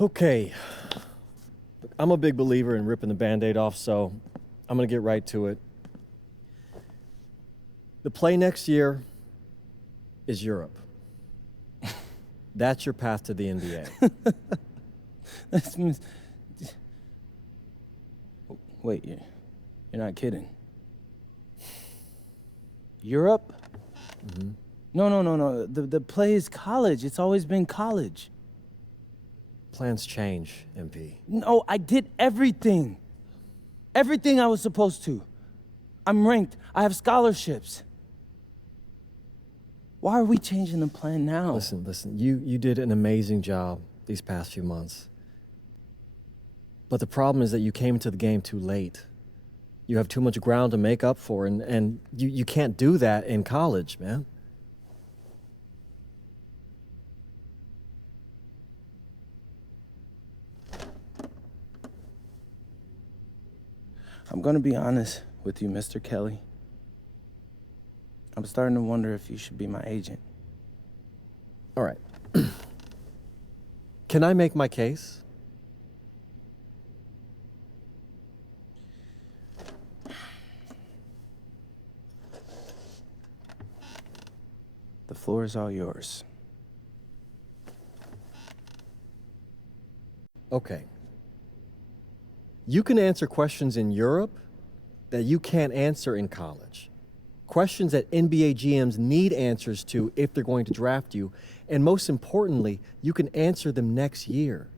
Okay. Look, I'm a big believer in ripping the Band-Aid off, so I'm going to get right to it. The play next year is Europe. That's your path to the NBA. Wait, you're not kidding. Europe? Mm-hmm. No. The play is college. It's always been college. Plans change, MP. No, I did everything. Everything I was supposed to. I'm ranked. I have scholarships. Why are we changing the plan now? Listen. You did an amazing job these past few months. But the problem is that you came into the game too late. You have too much ground to make up for, and you can't do that in college, man. I'm gonna be honest with you, Mr. Kelly. I'm starting to wonder if you should be my agent. All right. Can I make my case? The floor is all yours. Okay. You can answer questions in Europe that you can't answer in college. Questions that NBA GMs need answers to if they're going to draft you. And most importantly, you can answer them next year.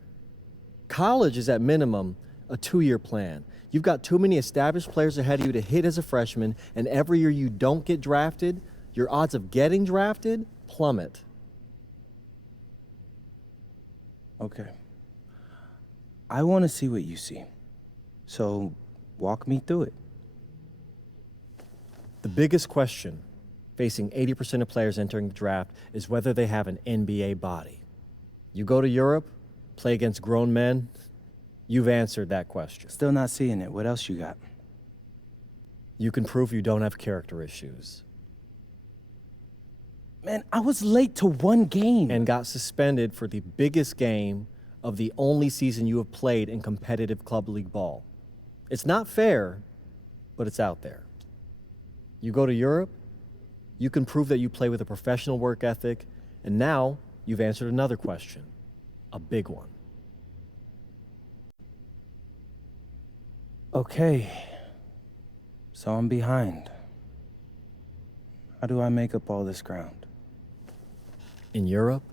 College is at minimum a 2-year plan. You've got too many established players ahead of you to hit as a freshman, and every year you don't get drafted, your odds of getting drafted plummet. Okay. I want to see what you see. So, walk me through it. The biggest question facing 80% of players entering the draft is whether they have an NBA body. You go to Europe, play against grown men, you've answered that question. Still not seeing it. What else you got? You can prove you don't have character issues. Man, I was late to one game. And got suspended for the biggest game of the only season you have played in competitive club league ball. It's not fair, but it's out there. You go to Europe, you can prove that you play with a professional work ethic, and now you've answered another question, a big one. Okay, so I'm behind. How do I make up all this ground? In Europe,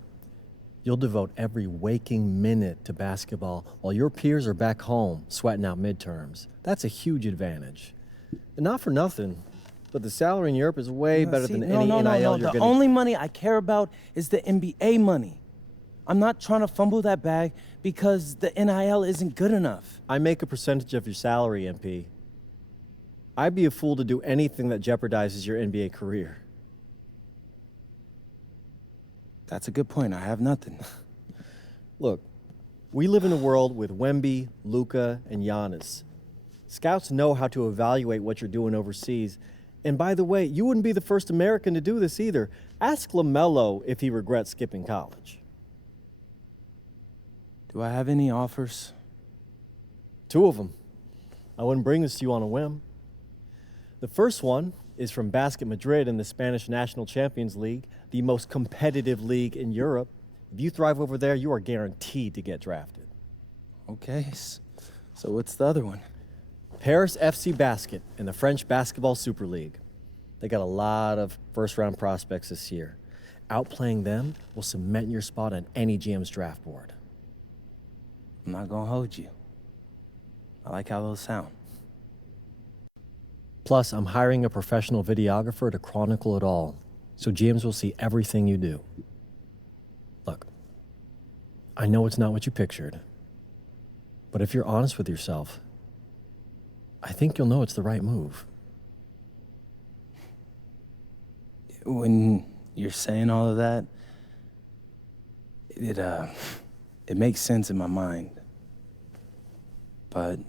you'll devote every waking minute to basketball while your peers are back home sweating out midterms. That's a huge advantage. And not for nothing, but the salary in Europe is way better than any NIL you're The getting. only money I care about is the NBA money. I'm not trying to fumble that bag because the NIL isn't good enough. I make a percentage of your salary, MP. I'd be a fool to do anything that jeopardizes your NBA career. That's a good point. I have nothing. Look, we live in a world with Wemby, Luka, and Giannis. Scouts know how to evaluate what you're doing overseas. And by the way, you wouldn't be the first American to do this either. Ask LaMelo if he regrets skipping college. Do I have any offers? 2 of them. I wouldn't bring this to you on a whim. The first one is from Basket Madrid in the Spanish National Champions League, the most competitive league in Europe. If you thrive over there, you are guaranteed to get drafted. Okay, so what's the other one? Paris FC Basket in the French Basketball Super League. They got a lot of first-round prospects this year. Outplaying them will cement your spot on any GM's draft board. I'm not gonna hold you. I like how those sound. Plus, I'm hiring a professional videographer to chronicle it all, so GMs will see everything you do. Look, I know it's not what you pictured, but if you're honest with yourself, I think you'll know it's the right move. When you're saying all of that, it makes sense in my mind. But,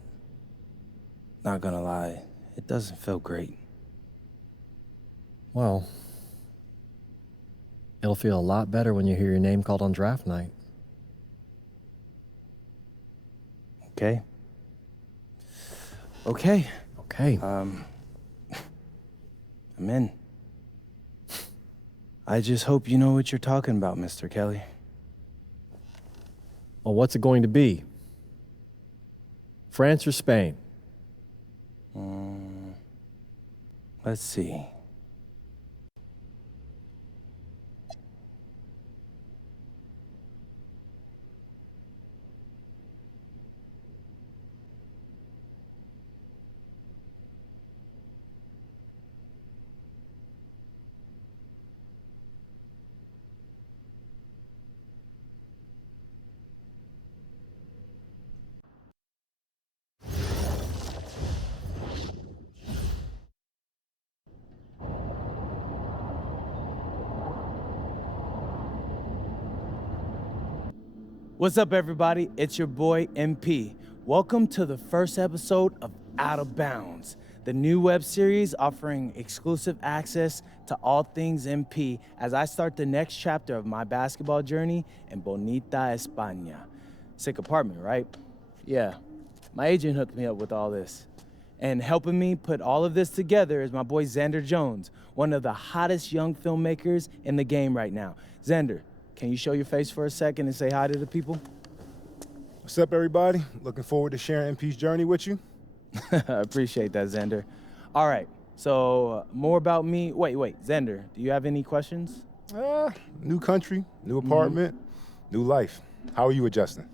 not gonna lie, it doesn't feel great. Well, it'll feel a lot better when you hear your name called on draft night. Okay. Okay. Okay. I'm in. I just hope you know what you're talking about, Mr. Kelly. Well, what's it going to be? France or Spain? Let's see. What's up, everybody? It's your boy, MP. Welcome to the first episode of Out of Bounds, the new web series offering exclusive access to all things MP as I start the next chapter of my basketball journey in Bonita, España. Sick apartment, right? Yeah, my agent hooked me up with all this. And helping me put all of this together is my boy Xander Jones, one of the hottest young filmmakers in the game right now. Xander, can you show your face for a second and say hi to the people? What's up, everybody? Looking forward to sharing MP's journey with you. I appreciate that, Xander. All right, so more about me. Wait, Xander, do you have any questions? New country, new apartment, new life. How are you adjusting?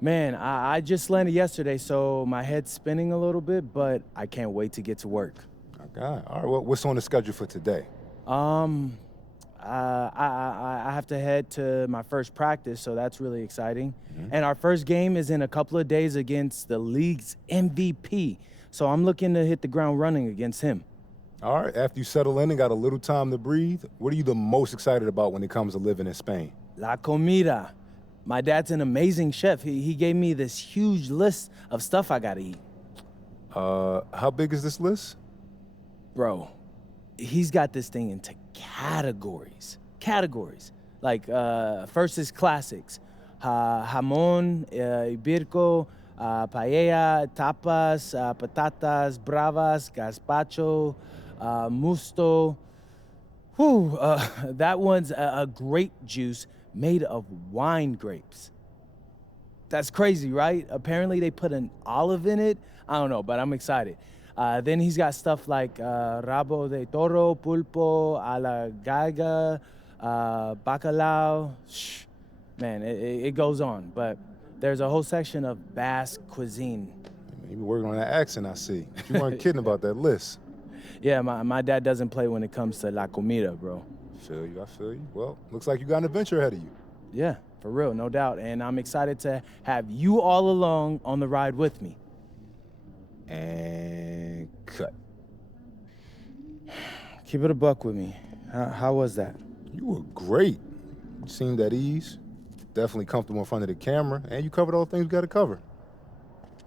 Man, I just landed yesterday, so my head's spinning a little bit, but I can't wait to get to work. Okay. All right, well, what's on the schedule for today? I have to head to my first practice, so that's really exciting. And our first game is in a couple of days against the league's MVP. So I'm looking to hit the ground running against him. All right, after you settle in and got a little time to breathe, what are you the most excited about when it comes to living in Spain? La comida. My dad's an amazing chef. He gave me this huge list of stuff I gotta eat. How big is this list? Bro, he's got this thing into categories. Like, first is classics. Jamón, ibirco, paella, tapas, patatas bravas, gazpacho, musto. Whew, that one's a grape juice made of wine grapes. That's crazy, right? Apparently they put an olive in it. I don't know, but I'm excited. Then he's got stuff like rabo de toro, pulpo, a la galga, bacalao. Shh. Man, it goes on. But there's a whole section of Basque cuisine. You been working on that accent, I see. You weren't kidding about that list. Yeah, my dad doesn't play when it comes to la comida, bro. I feel you. Well, looks like you got an adventure ahead of you. Yeah, for real, no doubt. And I'm excited to have you all along on the ride with me. And cut. Keep it a buck with me. How was that? You were great. You seemed at ease. Definitely comfortable in front of the camera, and you covered all the things we got to cover.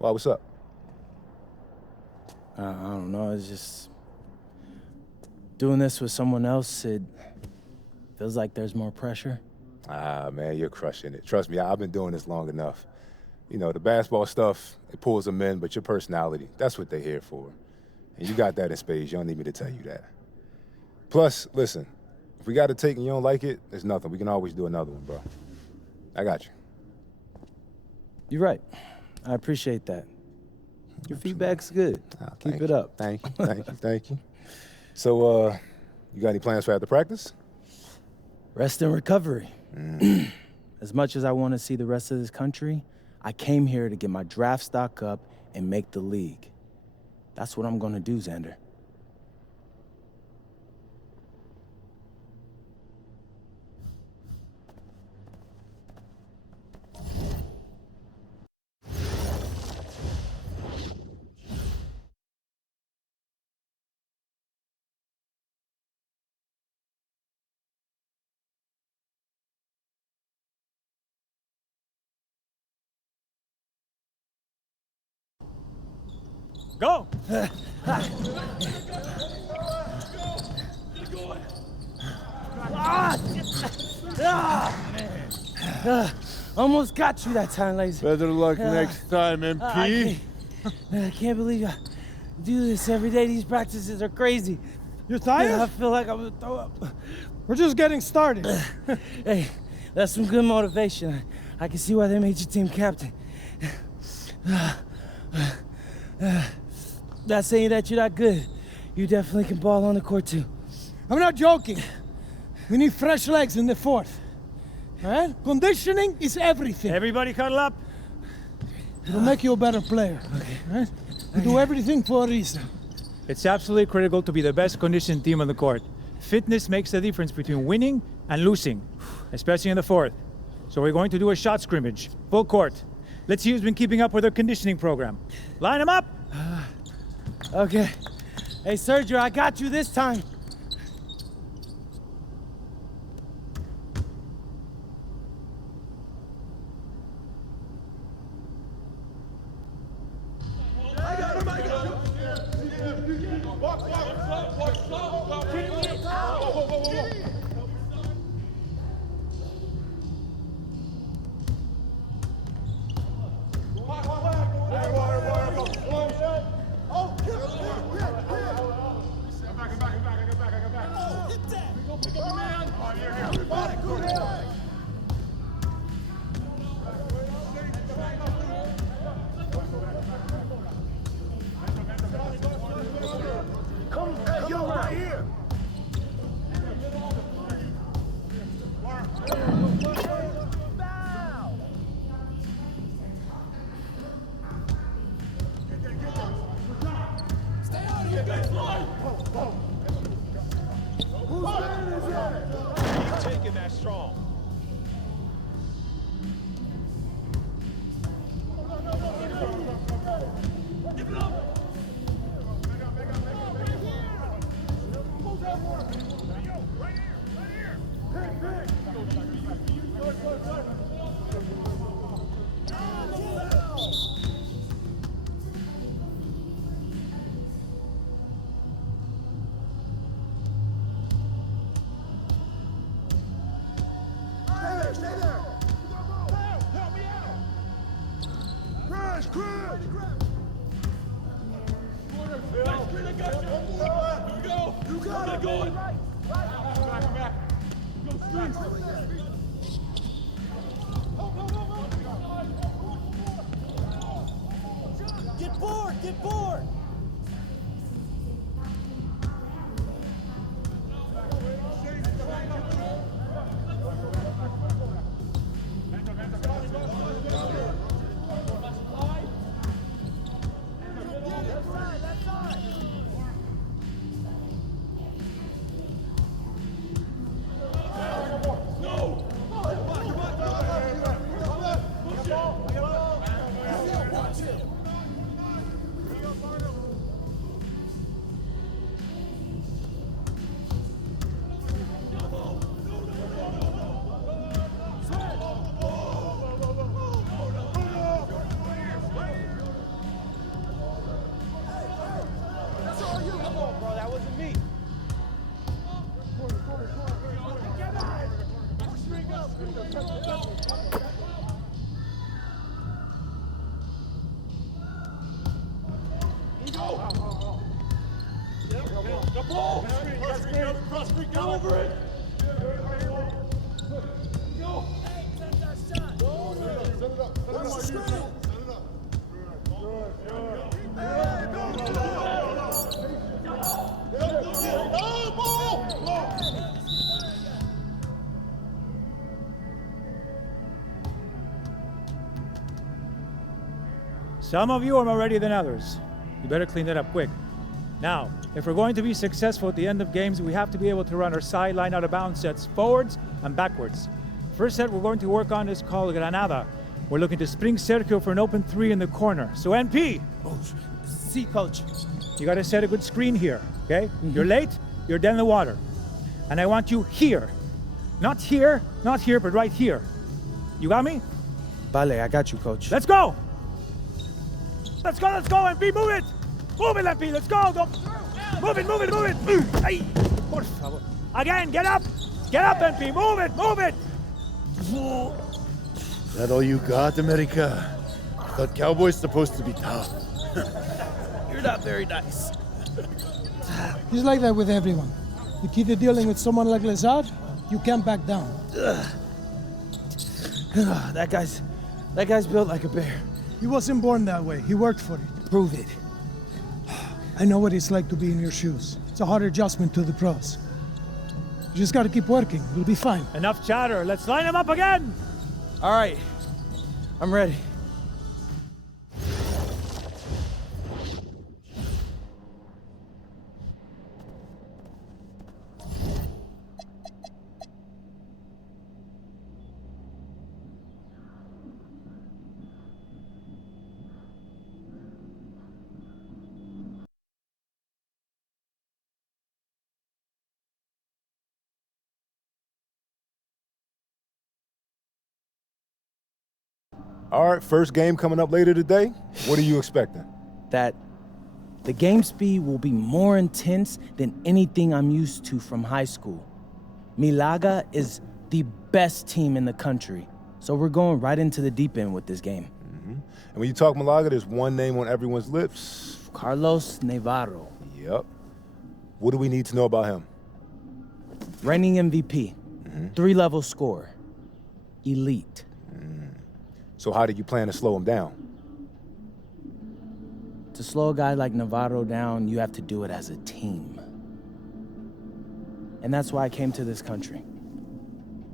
Wow, what's up? I don't know, it's just doing this with someone else, it feels like there's more pressure. Man, you're crushing it. Trust me, I've been doing this long enough. You know, the basketball stuff, it pulls them in, but your personality, that's what they're here for. And you got that in spades. You don't need me to tell you that. Plus, listen, if we got to take and you don't like it, there's nothing. We can always do another one, bro. I got you. You're right. I appreciate that. Your feedback's good. Keep it up. Thank you. So, you got any plans for after practice? Rest and recovery. As much as I want to see the rest of this country, I came here to get my draft stock up and make the league. That's what I'm going to do, Xander. Go! Almost got you that time, Laser. Better luck next time, MP. I can't believe I do this every day. These practices are crazy. You're tired? I feel like I'm gonna throw up. We're just getting started. Hey, that's some good motivation. I can see why they made you team captain. Not saying that you're not good. You definitely can ball on the court too. I'm not joking. We need fresh legs in the fourth. All right? Conditioning is everything. Everybody cuddle up. It'll make you a better player. Okay. All right? We do everything for a reason. It's absolutely critical to be the best conditioned team on the court. Fitness makes the difference between winning and losing, especially in the fourth. So we're going to do a shot scrimmage, full court. Let's see who's been keeping up with their conditioning program. Line them up. Okay. Hey, Sergio, I got you this time. Taking that strong. Get bored! Some of you are more ready than others. You better clean it up quick. Now, if we're going to be successful at the end of games, we have to be able to run our sideline out of bounds sets forwards and backwards. First set we're going to work on is called Granada. We're looking to spring Sergio for an open three in the corner. So NP, See, coach. you gotta set a good screen here, okay? You're late, you're dead in the water. And I want you here. Not here, but right here. You got me? Vale, I got you, coach. Let's go! Let's go, MP, move it! Move it, MP, let's go! Move it! Ay, por favor. Again, get up, MP, move it! That all you got, America? I thought cowboys supposed to be tough. You're not very nice. He's like that with everyone. You keep dealing with someone like Lazard, you can't back down. That guy's built like a bear. He wasn't born that way. He worked for it. Prove it. I know what it's like to be in your shoes. It's a hard adjustment to the pros. You just gotta keep working. You'll be fine. Enough chatter. Let's line him up again. All right, I'm ready. All right, first game coming up later today. What are you expecting? That the game speed will be more intense than anything I'm used to from high school. Malaga is the best team in the country, so we're going right into the deep end with this game. And when you talk Malaga, there's one name on everyone's lips. Carlos Navarro, Yep. What do we need to know about him? reigning MVP, 3-level scorer, elite. So how do you plan to slow him down? To slow a guy like Navarro down, you have to do it as a team. And that's why I came to this country.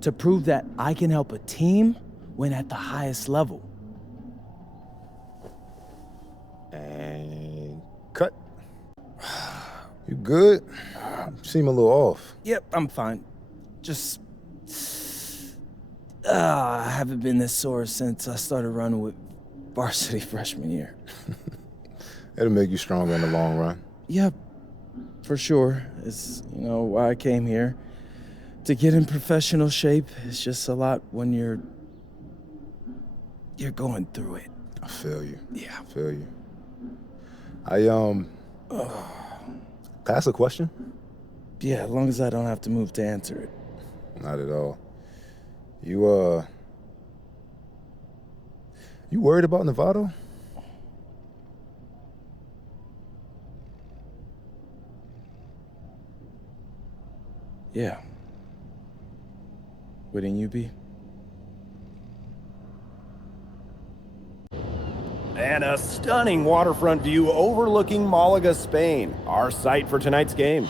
To prove that I can help a team win at the highest level. And cut. You good? You seem a little off. Yep, I'm fine. Just... I haven't been this sore since I started running with varsity freshman year. It'll make you stronger in the long run. Yep, for sure. It's, why I came here. To get in professional shape, it's just a lot when you're going through it. I feel you. Yeah. I feel you. Can I ask a question? Yeah, as long as I don't have to move to answer it. Not at all. You worried about Novato? Yeah. Wouldn't you be? And a stunning waterfront view overlooking Malaga, Spain, our site for tonight's game.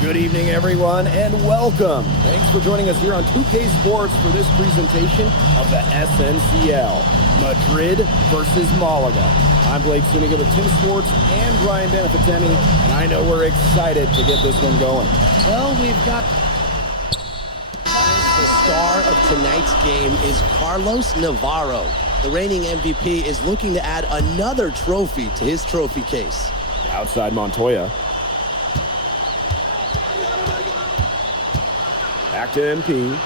Good evening, everyone, and welcome. Thanks for joining us here on 2K Sports for this presentation of the SNCL, Madrid versus Malaga. I'm Blake Suniga with Tim Sports and Brian Benefitemi, and I know we're excited to get this one going. Well, we've got... The star of tonight's game is Carlos Navarro. The reigning MVP is looking to add another trophy to his trophy case. Outside Montoya. Back to MP.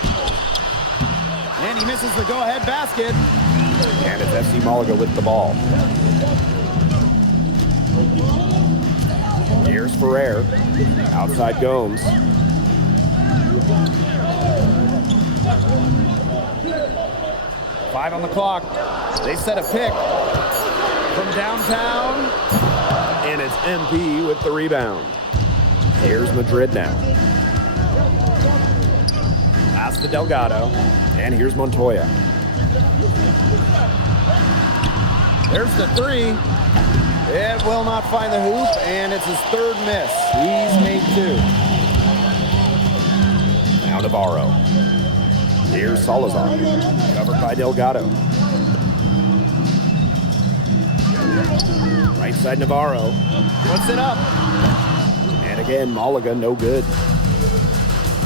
And he misses the go-ahead basket. And it's FC Malaga with the ball. Here's Ferrer. Outside Gomes. Five on the clock. They set a pick from downtown. And it's MP with the rebound. Here's Madrid now. Pass to Delgado. And here's Montoya. There's the three. It will not find the hoop, and it's his third miss. He's made two. Now Navarro. Here's Salazar. Covered by Delgado. Right side Navarro. Puts it up. And again, Malaga no good.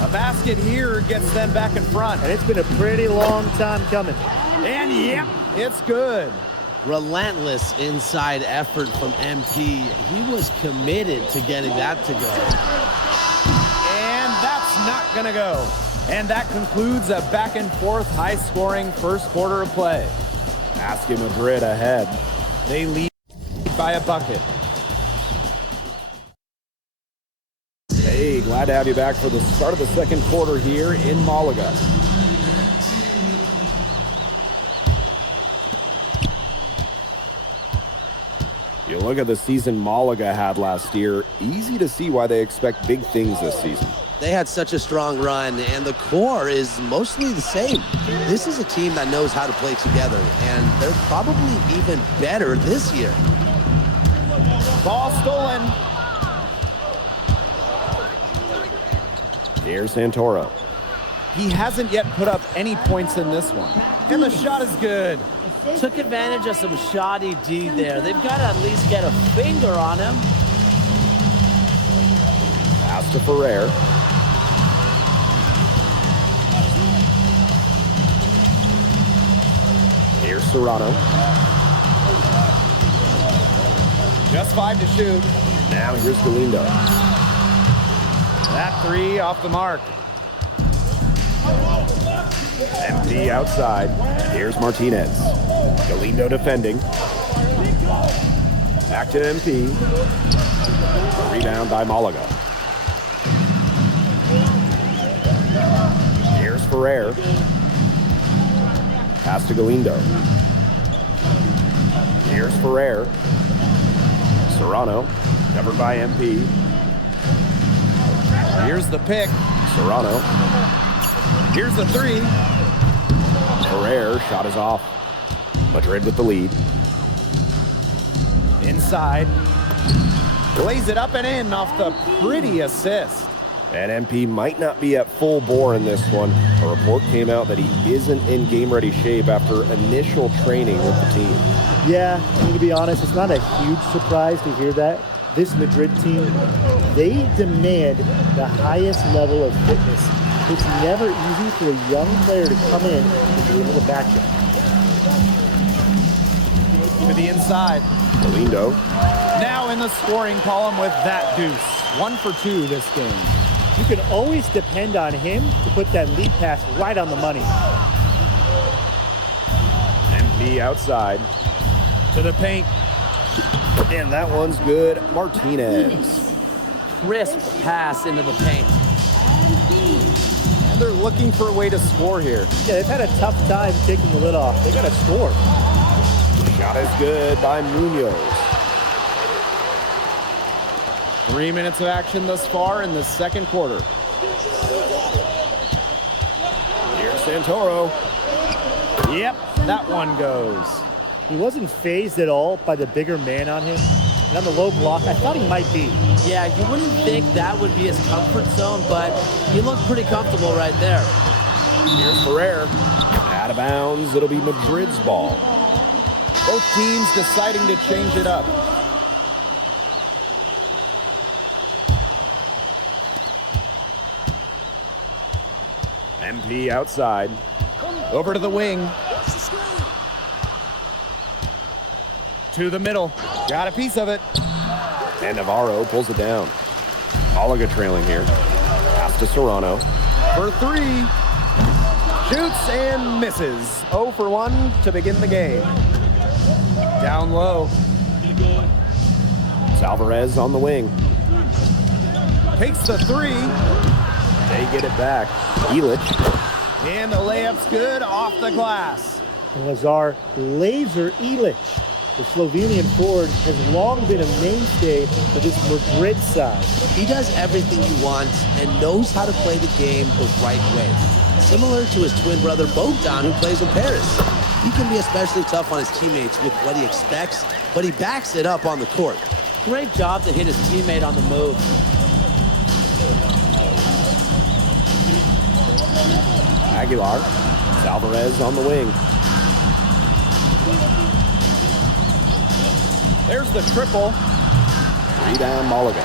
A basket here gets them back in front. And it's been a pretty long time coming. And yep, it's good. Relentless inside effort from MP. He was committed to getting that to go. And that's not gonna go. And that concludes a back and forth high-scoring first quarter of play. ASCO Madrid ahead. They lead by a bucket. Hey, glad to have you back for the start of the second quarter here in Malaga. You look at the season Malaga had last year, easy to see why they expect big things this season. They had such a strong run, and the core is mostly the same. This is a team that knows how to play together, and they're probably even better this year. Ball stolen. Here's Santoro. He hasn't yet put up any points in this one. And the shot is good. Took advantage of some shoddy D there. They've got to at least get a finger on him. Pass to Ferrer. Here's Serrano. Just 5 to shoot. Now here's Galindo. That 3 off the mark. MP outside. Here's Martinez. Galindo defending. Back to MP. Rebound by Malaga. Here's Ferrer. Pass to Galindo. Here's Ferrer. Serrano. Covered by MP. Here's the pick. Serrano. Here's the 3. Ferrer, shot is off. Madrid with the lead. Inside. Lays it up and in off the pretty assist. And MP might not be at full bore in this one. A report came out that he isn't in game-ready shape after initial training with the team. Yeah, I mean, to be honest, it's not a huge surprise to hear that. This Madrid team, they demand the highest level of fitness. It's never easy for a young player to come in and be able to match it. To the inside. Galindo. Now in the scoring column with that deuce. 1 for 2 this game. You can always depend on him to put that lead pass right on the money. MP outside. To the paint. And that one's good. Martinez. Crisp pass into the paint. And they're looking for a way to score here. Yeah, they've had a tough time taking the lid off. They got to score. Shot is good by Munoz. 3 minutes of action thus far in the second quarter. Here's Santoro. Yep, that one goes. He wasn't phased at all by the bigger man on him. And on the low block, I thought he might be. Yeah, you wouldn't think that would be his comfort zone, but he looked pretty comfortable right there. Here's Ferrer. Out of bounds. It'll be Madrid's ball. Both teams deciding to change it up. MP outside. Over to the wing. To the middle. Got a piece of it. And Navarro pulls it down. Malaga trailing here. Pass to Serrano. For 3. Shoots and misses. 0 for 1 to begin the game. Down low. Alvarez on the wing. Takes the 3. They get it back. Illich. And the layup's good off the glass. And Lazar laser Illich. The Slovenian forward has long been a mainstay for this Madrid side. He does everything he wants and knows how to play the game the right way. Similar to his twin brother Bogdan, who plays in Paris. He can be especially tough on his teammates with what he expects, but he backs it up on the court. Great job to hit his teammate on the move. Aguilar. Alvarez on the wing. There's the triple. Rebound Malaga.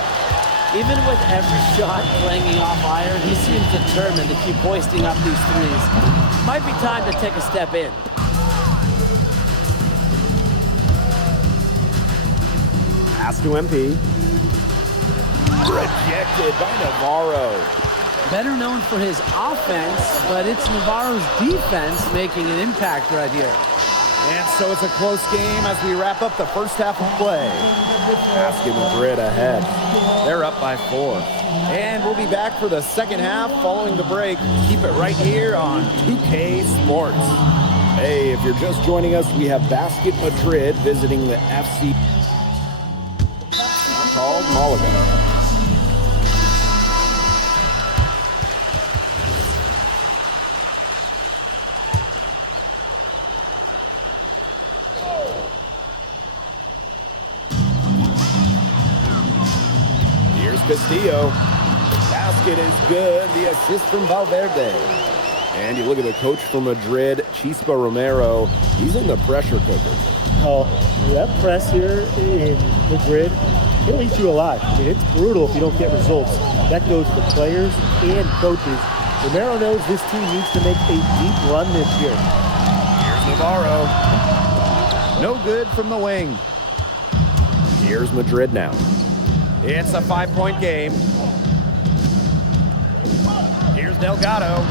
Even with every shot clanging off iron, he seems determined to keep hoisting up these threes. Might be time to take a step in. Pass to MP. Rejected by Navarro. Better known for his offense, but it's Navarro's defense making an impact right here. And so it's a close game as we wrap up the first half of play. Asking Madrid ahead. They're up by 4. And we'll be back for the second half following the break. Keep it right here on 2K Sports. Hey, if you're just joining us, we have Basket Madrid visiting the FC. about Malaga. Here's Castillo. Basket is good. The assist from Valverde. And you look at the coach from Madrid, Chispa Romero. He's in the pressure cooker. Oh, that press here in Madrid, it'll eat you alive. I mean, it's brutal if you don't get results. That goes to players and coaches. Romero knows this team needs to make a deep run this year. Here's Navarro. No good from the wing. Here's Madrid now. It's a 5-point game. Here's Delgado.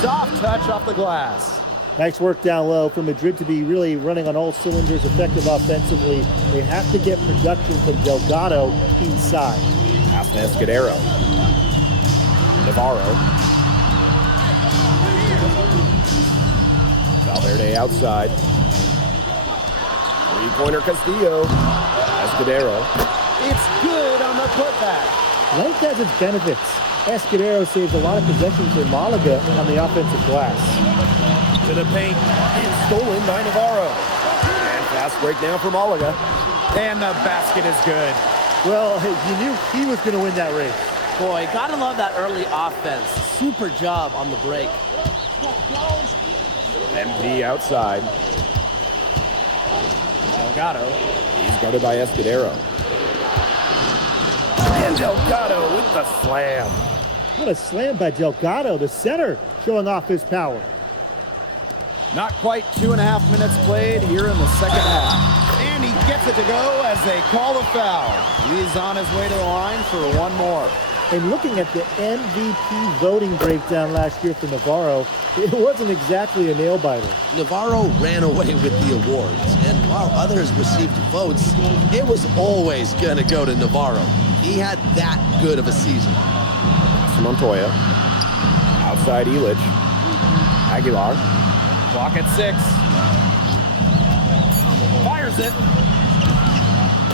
Soft touch off the glass. Nice work down low for Madrid to be really running on all cylinders, effective offensively. They have to get production from Delgado inside. Pass to Escudero. Navarro. Valverde outside. Three-pointer Castillo. Escudero. It's good on the putback. Length has its benefits. Escudero saves a lot of possessions for Malaga on the offensive glass. To the paint, and stolen by Navarro. And fast break now for Malaga. And the basket is good. Well, you knew he was going to win that race. Boy, gotta love that early offense. Super job on the break. MP outside. Delgado. He's guarded by Escudero. And Delgado with the slam. What a slam by Delgado, the center, showing off his power. Not quite 2.5 minutes played here in the second half. And he gets it to go as they call the foul. He's on his way to the line for one more. And looking at the MVP voting breakdown last year for Navarro, it wasn't exactly a nail-biter. Navarro ran away with the awards, and while others received votes, it was always going to go to Navarro. He had that good of a season. Montoya. Outside Illich. Aguilar. Clock at 6. Fires it.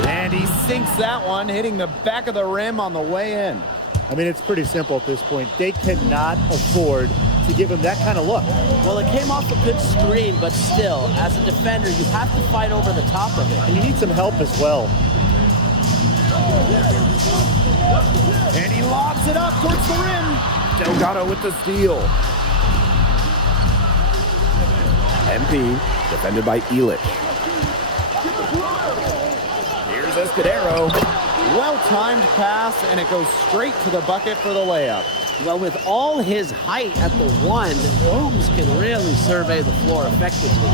And he sinks that one, hitting the back of the rim on the way in. I mean, it's pretty simple at this point. They cannot afford to give him that kind of look. Well, it came off a good screen, but still, as a defender, you have to fight over the top of it. And you need some help as well. And he lobs it up towards the rim. Delgado with the steal. MP, defended by Illich. Here's Escudero. Well-timed pass, and it goes straight to the bucket for the layup. Well, with all his height at the one, Holmes can really survey the floor effectively.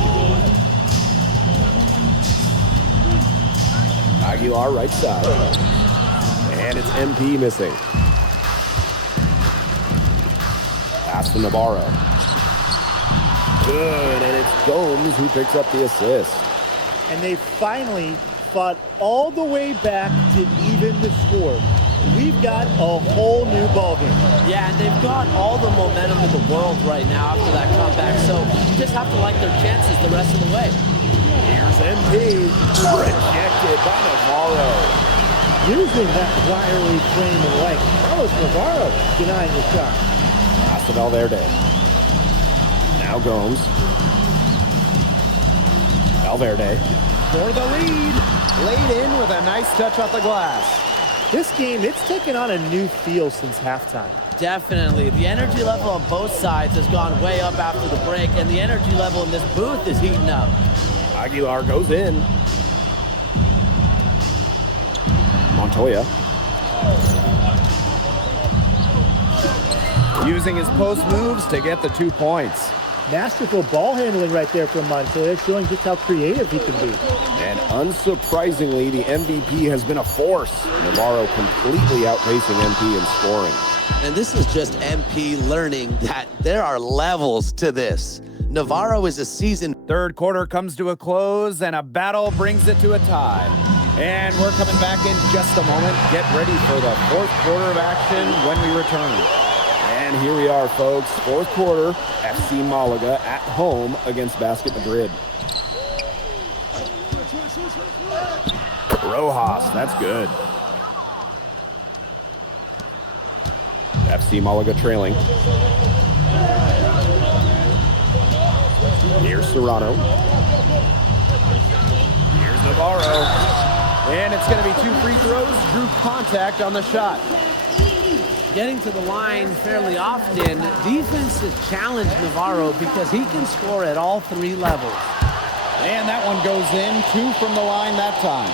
Aguilar right side. And it's MP missing. Pass to Navarro. Good, and it's Gomes who picks up the assist. And they finally fought all the way back to even the score. We've got a whole new ballgame. Yeah, and they've got all the momentum in the world right now after that comeback, so you just have to like their chances the rest of the way. Here's MP. Rejected by Navarro. Using that wiry frame and length. Carlos Navarro denying the shot. Pass to Valverde. Now Gomes. Valverde. For the lead. Laid in with a nice touch off the glass. This game, it's taken on a new feel since halftime. Definitely. The energy level on both sides has gone way up after the break, and the energy level in this booth is heating up. Aguilar goes in. Montoya. Using his post moves to get the 2 points. Masterful ball handling right there from Montoya, showing just how creative he can be. And unsurprisingly, the MVP has been a force. Navarro completely outpacing MP in scoring. And this is just MP learning that there are levels to this. Navarro is a seasoned. Third quarter comes to a close, and a battle brings it to a tie. And we're coming back in just a moment. Get ready for the fourth quarter of action when we return. And here we are, folks. Fourth quarter, FC Malaga at home against Basket Madrid. Rojas, that's good. FC Malaga trailing. Here's Serrano. Here's Navarro. And it's going to be 2 free throws. Drew contact on the shot. Getting to the line fairly often, defenses challenge Navarro because he can score at all 3 levels. And that one goes in. 2 from the line that time.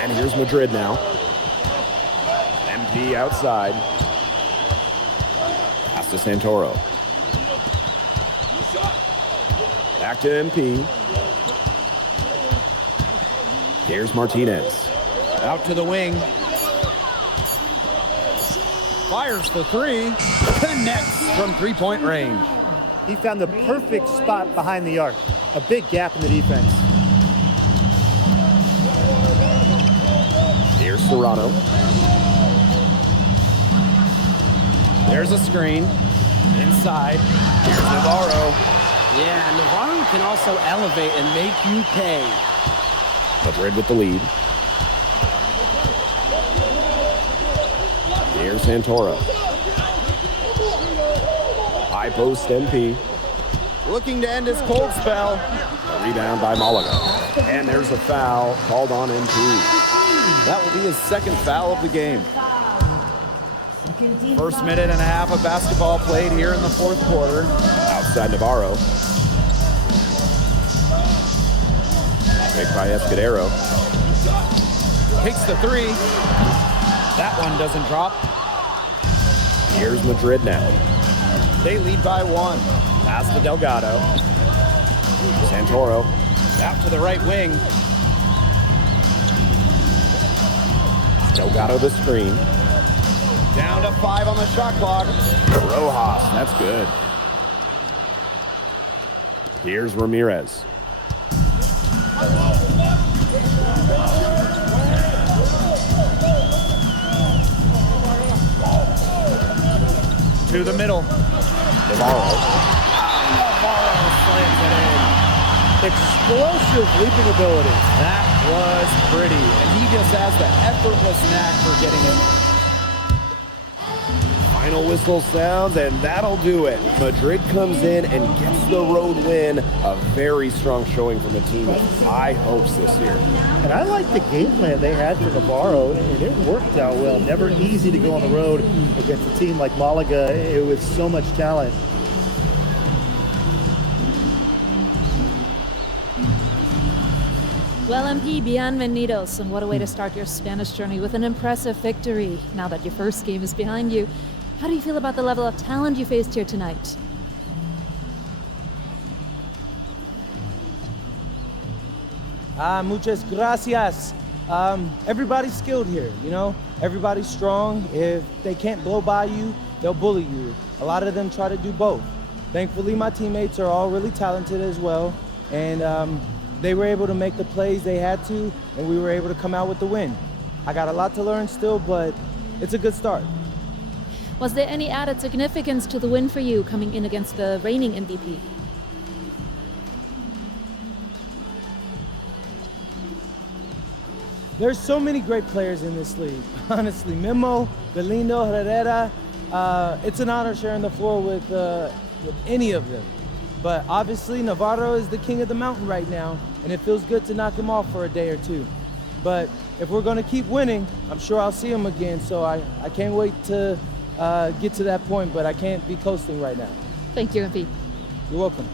And here's Madrid now. MP outside. Pass to Santoro. Back to MP. Here's Martinez. Out to the wing. Fires the 3. Connects from 3-point range. He found the perfect spot behind the arc. A big gap in the defense. Here's Serrano. There's a screen. Inside. Here's Navarro. Yeah, Navarro can also elevate and make you pay. Madrid with the lead. Here's Santoro. High post MP. Looking to end his cold spell. A rebound by Malaga. And there's a foul called on MP. That will be his 2nd foul of the game. First minute and a half of basketball played here in the 4th quarter. Outside Navarro. Take by Escudero. Takes the 3. That one doesn't drop. Here's Madrid now. They lead by 1. Pass to Delgado. Santoro. Out to the right wing. Delgado the screen. Down to 5 on the shot clock. Rojas, that's good. Here's Ramirez. To the middle. Navarro. Navarro slams it in. Explosive leaping ability. That was pretty. And he just has the effortless knack for getting it. Final whistle sounds, and that'll do it. Madrid comes in and gets the road win. A very strong showing from the team with high hopes this year. And I like the game plan they had for Navarro, and it worked out well. Never easy to go on the road against a team like Malaga with so much talent. Well, MP, bienvenidos, and what a way to start your Spanish journey with an impressive victory. Now that your first game is behind you, how do you feel about the level of talent you faced here tonight? Muchas gracias. Everybody's skilled here, you know? Everybody's strong. If they can't blow by you, they'll bully you. A lot of them try to do both. Thankfully, my teammates are all really talented as well, and they were able to make the plays they had to, and we were able to come out with the win. I got a lot to learn still, but it's a good start. Was there any added significance to the win for you coming in against the reigning MVP? There's so many great players in this league. Honestly, Memo, Galindo, Herrera, it's an honor sharing the floor with any of them. But obviously, Navarro is the king of the mountain right now, and it feels good to knock him off for a day or 2. But if we're gonna keep winning, I'm sure I'll see him again, so I can't wait to get to that point, but I can't be coasting right now. Thank you, MP. You're welcome.